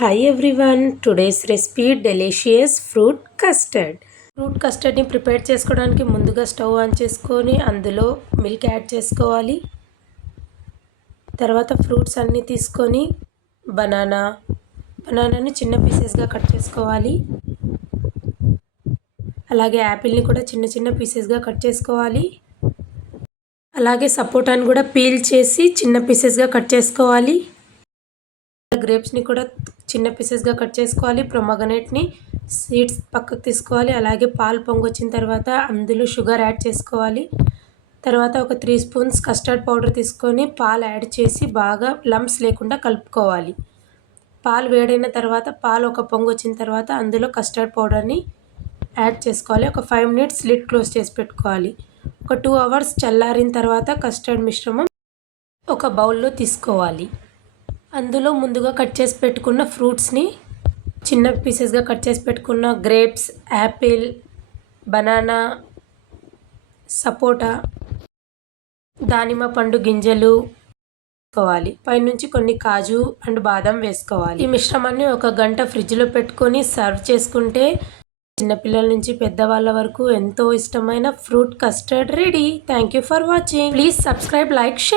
Hi everyone, today's recipe delicious fruit custard. Fruit కస్టర్డ్ని prepare చేసుకోవడానికి ముందుగా స్టవ్ ఆన్ చేసుకొని అందులో మిల్క్ యాడ్ చేసుకోవాలి. తర్వాత ఫ్రూట్స్ అన్నీ తీసుకొని బనానాని చిన్న పీసెస్గా కట్ చేసుకోవాలి. అలాగే యాపిల్ని కూడా చిన్న చిన్న పీసెస్గా కట్ చేసుకోవాలి. అలాగే సపోటాని కూడా పీల్ చేసి చిన్న పీసెస్గా కట్ చేసుకోవాలి. గ్రేప్స్ని కూడా చిన్న పీసెస్గా కట్ చేసుకోవాలి. ప్రొమగనేట్ని సీడ్స్ పక్కకు తీసుకోవాలి. అలాగే పాలు పొంగొచ్చిన తర్వాత అందులో షుగర్ యాడ్ చేసుకోవాలి. తర్వాత ఒక 3 స్పూన్స్ కస్టర్డ్ పౌడర్ తీసుకొని పాలు యాడ్ చేసి బాగా లంప్స్ లేకుండా కలుపుకోవాలి. పాలు వేడైన తర్వాత పాలు ఒక పొంగు వచ్చిన తర్వాత అందులో కస్టర్డ్ పౌడర్ని యాడ్ చేసుకోవాలి. ఒక 5 మినిట్స్ లిడ్ క్లోజ్ చేసి పెట్టుకోవాలి. ఒక 2 అవర్స్ చల్లారిన తర్వాత కస్టర్డ్ మిశ్రమం ఒక బౌల్లో తీసుకోవాలి. అందులో ముందుగా కట్ చేసి పెట్టుకున్న ఫ్రూట్స్ని చిన్న పీసెస్గా కట్ చేసి పెట్టుకున్న గ్రేప్స్, యాపిల్, బనానా, సపోటా, దానిమ్మ పండు గింజలు వేసుకోవాలి. పైనుంచి కొన్ని కాజు అండ్ బాదం వేసుకోవాలి. ఈ మిశ్రమాన్ని 1 గంట ఫ్రిడ్జ్లో పెట్టుకొని సర్వ్ చేసుకుంటే చిన్నపిల్లల నుంచి పెద్దవాళ్ళ వరకు ఎంతో ఇష్టమైన fruit custard ready. Thank you for watching. Please subscribe, like, share.